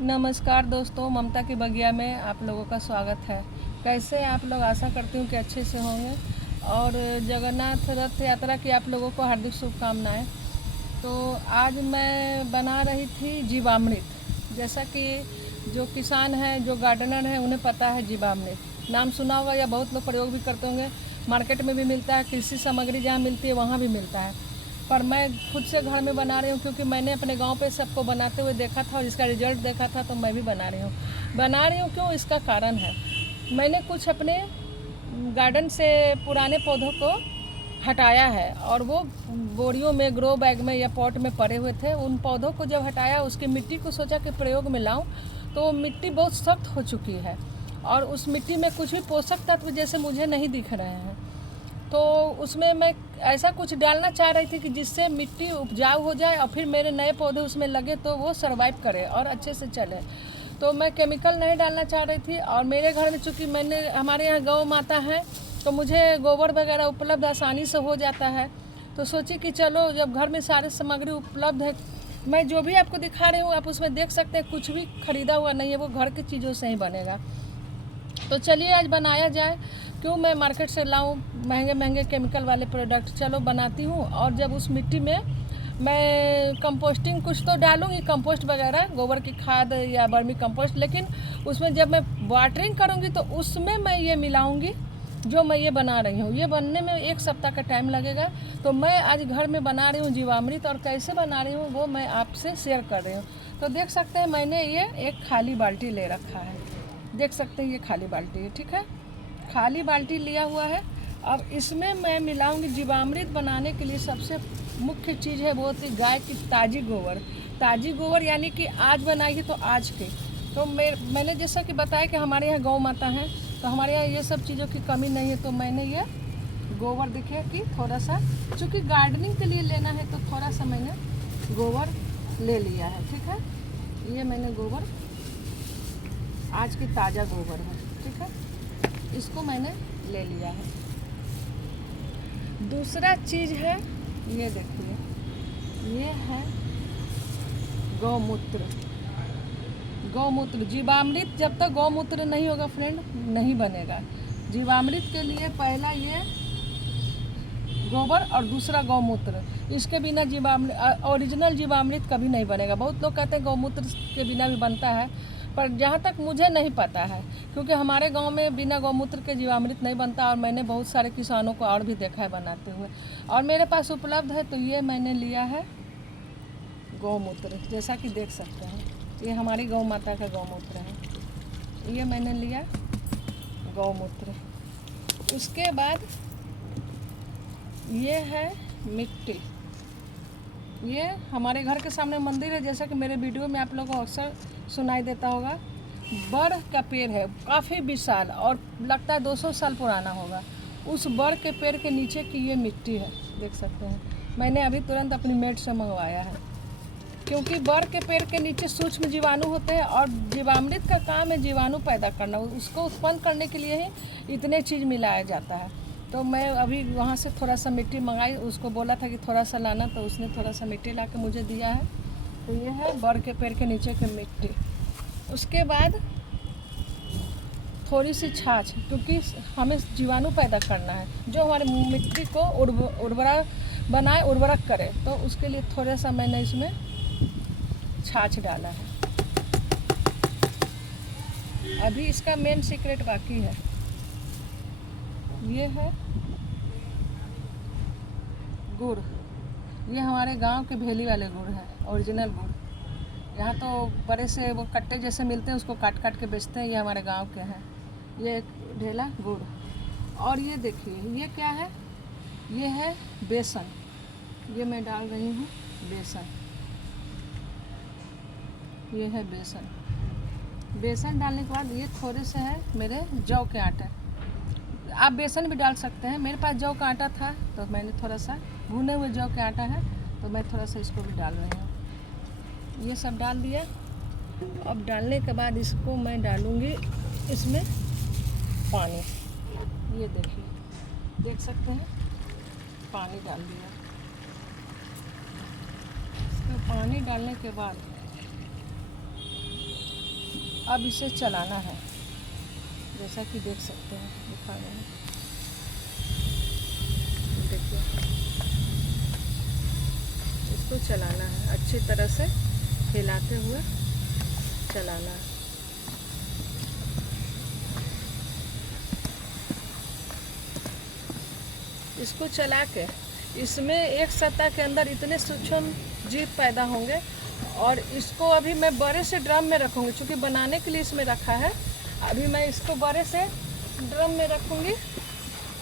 नमस्कार दोस्तों, ममता की बगिया में आप लोगों का स्वागत है। कैसे हैं आप लोग? आशा करती हूँ कि अच्छे से होंगे। और जगन्नाथ रथ यात्रा की आप लोगों को हार्दिक शुभकामनाएं। तो आज मैं बना रही थी जीवामृत। जैसा कि जो किसान हैं, जो गार्डनर हैं, उन्हें पता है जीवामृत नाम सुना होगा या बहुत लोग प्रयोग भी करते होंगे। मार्केट में भी मिलता है, कृषि सामग्री जहाँ मिलती है वहाँ भी मिलता है। पर मैं खुद से घर में बना रही हूँ क्योंकि मैंने अपने गांव पे सबको बनाते हुए देखा था और इसका रिजल्ट देखा था, तो मैं भी बना रही हूँ। क्यों? इसका कारण है, मैंने कुछ अपने गार्डन से पुराने पौधों को हटाया है और वो बोरियों में, ग्रो बैग में या पॉट में पड़े हुए थे। उन पौधों को जब हटाया, उसकी मिट्टी को सोचा कि प्रयोग में लाऊं, तो वो मिट्टी बहुत सख्त हो चुकी है और उस मिट्टी में कुछ भी पोषक तत्व जैसे मुझे नहीं दिख रहे हैं। तो उसमें मैं ऐसा कुछ डालना चाह रही थी कि जिससे मिट्टी उपजाऊ हो जाए और फिर मेरे नए पौधे उसमें लगे तो वो सर्वाइव करे और अच्छे से चले। तो मैं केमिकल नहीं डालना चाह रही थी। और मेरे घर में चूँकि हमारे यहाँ गौ माता है, तो मुझे गोबर वगैरह उपलब्ध आसानी से हो जाता है। तो सोची कि चलो, जब घर में सारे सामग्री उपलब्ध है, मैं जो भी आपको दिखा रही हूँ आप उसमें देख सकते हैं, कुछ भी ख़रीदा हुआ नहीं है, वो घर की चीज़ों से ही बनेगा। तो चलिए आज बनाया जाए। क्यों मैं मार्केट से लाऊं महंगे महंगे केमिकल वाले प्रोडक्ट? चलो बनाती हूँ। और जब उस मिट्टी में मैं कंपोस्टिंग कुछ तो डालूँगी, कंपोस्ट वगैरह, गोबर की खाद या वर्मी कंपोस्ट, लेकिन उसमें जब मैं वाटरिंग करूँगी तो उसमें मैं ये मिलाऊँगी जो मैं ये बना रही हूँ। ये बनने में 1 सप्ताह का टाइम लगेगा। तो मैं आज घर में बना रही हूँ जीवामृत, और कैसे बना रही हूँ वो मैं आपसे शेयर कर रही हूँ। तो देख सकते हैं मैंने ये एक खाली बाल्टी ले रखा है। देख सकते हैं ये खाली बाल्टी है, ठीक है, खाली बाल्टी लिया हुआ है। अब इसमें मैं मिलाऊंगी जीवामृत। बनाने के लिए सबसे मुख्य चीज़ है वो होती है गाय की ताज़ी गोबर। ताज़ी गोबर यानी कि आज बनाएगी तो आज की। तो मैंने जैसा कि बताया कि हमारे यहाँ गौ माता हैं, तो हमारे यहाँ ये सब चीज़ों की कमी नहीं है। तो मैंने ये गोबर, देखिए कि थोड़ा सा, चूँकि गार्डनिंग के लिए लेना है तो थोड़ा सा मैंने गोबर ले लिया है, ठीक है। ये मैंने गोबर, आज की ताज़ा गोबर है, ठीक है, इसको मैंने ले लिया है। दूसरा चीज़ है, ये देखिए, ये है गौमूत्र। गौमूत्र, जीवामृत जब तक गौमूत्र नहीं होगा फ्रेंड, नहीं बनेगा। जीवामृत के लिए पहला ये गोबर और दूसरा गौमूत्र। इसके बिना ओरिजिनल जीवामृत कभी नहीं बनेगा। बहुत लोग कहते हैं गौमूत्र के बिना भी बनता है, पर जहाँ तक मुझे नहीं पता है, क्योंकि हमारे गांव में बिना गौमूत्र के जीवामृत नहीं बनता। और मैंने बहुत सारे किसानों को और भी देखा है बनाते हुए, और मेरे पास उपलब्ध है। तो ये मैंने लिया है गौमूत्र, जैसा कि देख सकते हैं, ये हमारी गौ माता का गौमूत्र है। ये मैंने लिया गौमूत्र। उसके बाद ये है मिट्टी। ये हमारे घर के सामने मंदिर है, जैसा कि मेरे वीडियो में आप लोगों को अक्सर सुनाई देता होगा। बड़ का पेड़ है, काफ़ी विशाल, और लगता है 200 साल पुराना होगा। उस बड़ के पेड़ के नीचे की ये मिट्टी है, देख सकते हैं। मैंने अभी तुरंत अपनी मेट से मंगवाया है, क्योंकि बड़ के पेड़ के नीचे सूक्ष्म जीवाणु होते हैं, और जीवामृत का काम है जीवाणु पैदा करना। उसको उत्पन्न करने के लिए ही इतने चीज़ मिलाया जाता है। तो मैं अभी वहाँ से थोड़ा सा मिट्टी मंगाई, उसको बोला था कि थोड़ा सा लाना, तो उसने थोड़ा सा मिट्टी ला के मुझे दिया है। तो ये है बड़ के पेड़ के नीचे की मिट्टी। उसके बाद थोड़ी सी छाछ, क्योंकि हमें जीवाणु पैदा करना है जो हमारे मिट्टी को उर्वरा बनाए, उर्वरक करे। तो उसके लिए थोड़ा सा मैंने इसमें छाछ डाला है। अभी इसका मेन सीक्रेट बाकी है। ये है गुड़। ये हमारे गांव के भेली वाले गुड़ है, ओरिजिनल गुड़। यहाँ तो बड़े से वो कट्टे जैसे मिलते हैं, उसको काट काट के बेचते हैं। ये हमारे गांव के हैं। ये एक ढेला गुड़। और ये देखिए, ये क्या है? ये है बेसन। ये मैं डाल रही हूँ बेसन। ये है बेसन। बेसन डालने के बाद ये थोड़े से है मेरे जौ के आटा। आप बेसन भी डाल सकते हैं, मेरे पास जौ का आटा था तो मैंने थोड़ा सा, भुने हुए जौ का आटा है तो मैं थोड़ा सा इसको भी डाल रही हूँ। ये सब डाल दिया। अब डालने के बाद इसको मैं डालूँगी इसमें पानी। ये देखिए, देख सकते हैं, पानी डाल दिया। इसको पानी डालने के बाद अब इसे चलाना है, जैसा कि देख सकते हैं, दिखा रहे हैं, देखिए इसको चलाना है, अच्छी तरह से हिलाते हुए चलाना है। इसको चला के इसमें एक सप्ताह के अंदर इतने सूक्ष्म जीव पैदा होंगे, और इसको अभी मैं बड़े से ड्रम में रखूँगी, क्योंकि बनाने के लिए इसमें रखा है। अभी मैं इसको बड़े से ड्रम में रखूँगी,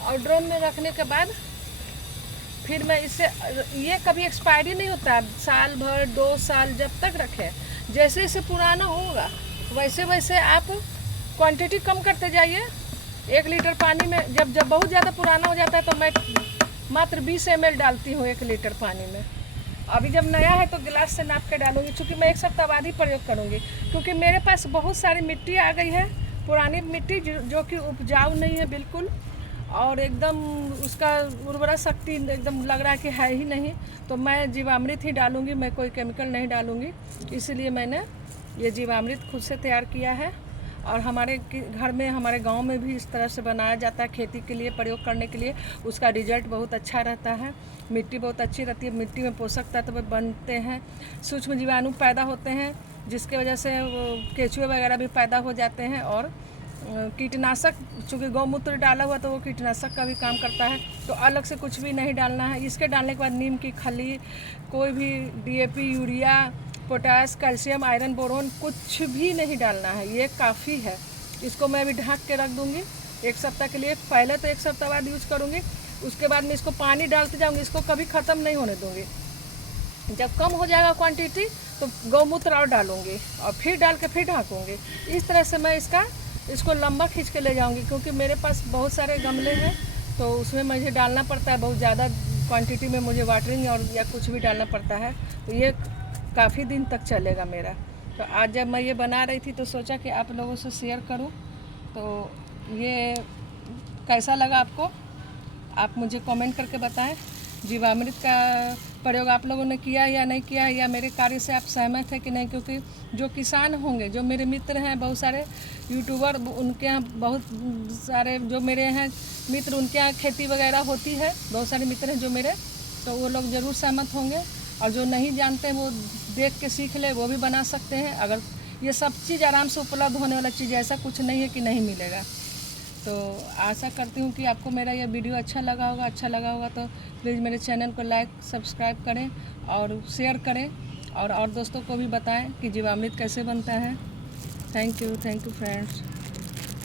और ड्रम में रखने के बाद फिर मैं इसे, ये कभी एक्सपायरी नहीं होता है, साल भर 2 साल जब तक रखें। जैसे जैसे पुराना होगा वैसे वैसे आप क्वांटिटी कम करते जाइए। 1 लीटर पानी में जब बहुत ज़्यादा पुराना हो जाता है तो मैं मात्र 20 ml डालती हूँ 1 लीटर पानी में। अभी जब नया है तो गिलास से नाप के डालूंगी, क्योंकि मैं 1 सप्ताह बाद ही प्रयोग करूँगी, क्योंकि मेरे पास बहुत सारी मिट्टी आ गई है, पुरानी मिट्टी जो कि उपजाऊ नहीं है बिल्कुल, और एकदम उसका उर्वरा शक्ति एकदम लग रहा है कि है ही नहीं। तो मैं जीवामृत ही डालूंगी, मैं कोई केमिकल नहीं डालूंगी। इसलिए मैंने ये जीवामृत खुद से तैयार किया है, और हमारे घर में, हमारे गांव में भी इस तरह से बनाया जाता है खेती के लिए, प्रयोग करने के लिए। उसका रिजल्ट बहुत अच्छा रहता है, मिट्टी बहुत अच्छी रहती है, मिट्टी में पोषक तत्व बनते हैं, सूक्ष्म जीवाणु पैदा होते हैं, जिसके वजह से केंचुए वगैरह भी पैदा हो जाते हैं। और कीटनाशक, चूँकि गौमूत्र डाला हुआ तो वो कीटनाशक का भी काम करता है, तो अलग से कुछ भी नहीं डालना है। इसके डालने के बाद नीम की खली, कोई भी DAP, urea, potash, calcium, iron, boron कुछ भी नहीं डालना है, ये काफ़ी है। इसको मैं अभी ढक के रख दूँगी 1 सप्ताह के लिए। पहले तो 1 सप्ताह बाद यूज करूँगी, उसके बाद मैं इसको पानी डालते जाऊँगी, इसको कभी ख़त्म नहीं होने दूँगी। जब कम हो जाएगा क्वांटिटी तो गौमूत्र और डालूँगी, और फिर डाल के फिर ढाकूँगी। इस तरह से मैं इसको लंबा खींच के ले जाऊँगी, क्योंकि मेरे पास बहुत सारे गमले हैं, तो उसमें मुझे डालना पड़ता है, बहुत ज़्यादा क्वांटिटी में मुझे वाटरिंग और या कुछ भी डालना पड़ता है, तो ये काफ़ी दिन तक चलेगा मेरा। तो आज जब मैं ये बना रही थी तो सोचा कि आप लोगों से शेयर करूं। तो ये कैसा लगा आपको, आप मुझे कमेंट करके बताएं। जीवामृत का प्रयोग आप लोगों ने किया या नहीं किया, या मेरे कार्य से आप सहमत हैं कि नहीं, क्योंकि जो किसान होंगे, जो मेरे मित्र हैं, बहुत सारे यूट्यूबर, उनके यहाँ बहुत सारे जो मेरे हैं मित्र, उनके यहाँ खेती वगैरह होती है, बहुत सारे मित्र हैं जो मेरे, तो वो लोग ज़रूर सहमत होंगे। और जो नहीं जानते वो देख के सीख ले, वो भी बना सकते हैं। अगर ये सब चीज़ आराम से उपलब्ध होने वाला चीज़, ऐसा कुछ नहीं है कि नहीं मिलेगा। तो आशा करती हूँ कि आपको मेरा ये वीडियो अच्छा लगा होगा तो प्लीज़ मेरे चैनल को लाइक, सब्सक्राइब करें और शेयर करें, और दोस्तों को भी बताएं कि जीवामृत कैसे बनता है। Thank you friends.